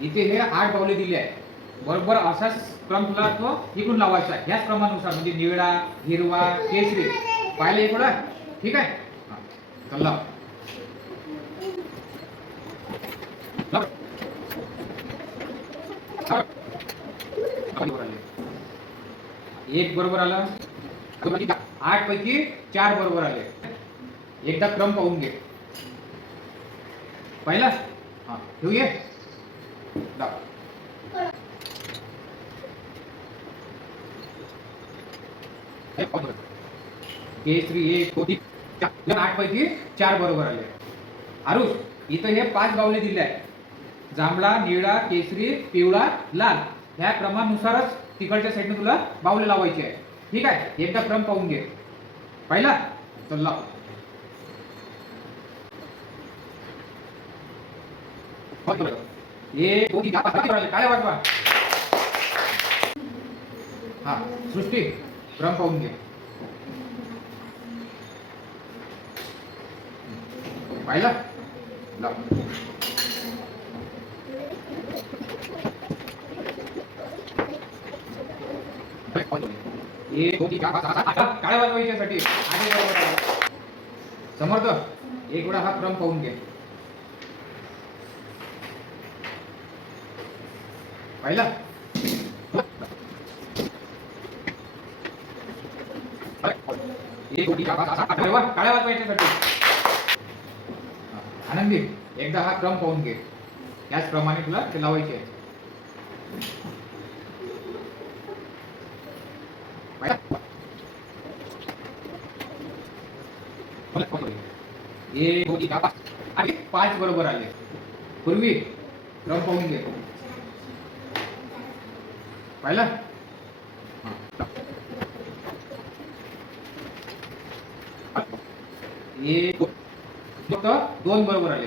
इथे हे आठ पावले दिली आहे बरोबर असाच क्रम तुला तो इकडून लावायचा आहे. ह्याच क्रमानुसार म्हणजे निळा हिरवा केसरी. पाहिलं इकडं? ठीक आहे? हा, चल लाव. बरोबर आले. एक बरोबर आलं. आठ पैकी चार बरोबर आले. एकदा क्रम पाहून घे. पाहिला? हा. ठेवू आठ पैकी चार बरोबर आले. आरुष इथं हे पाच बावले दिले आहेत. जांभळा निळा केसरी पिवळा लाल. ह्या क्रमानुसारच तिकडच्या साईडने तुला बावले लावायचे आहे. ठीक आहे? एकदा क्रम पाहून घे. पाहिला? चल लाव. बघ. एक दोन काय वाटवा? हा सृष्टी क्रम पाहून घे. पाहिला? एक दोन काय वाजवायचे समर्थ एक वेळा हा क्रम पाहून घे पाहिला एक दोन तीन चार पाच सहा सात आठ अरे वा, काळ्या वाजवायच्यासाठी हा, आनंदी. एकदा हा क्रम पाहून घे. याच क्रमाने तुला ते लावायचे आहे. एक पाच बरोबर आले. पूर्वी क्रम पाहून घे. पाहिलं? हा, एक फक्त दोन बरोबर आले.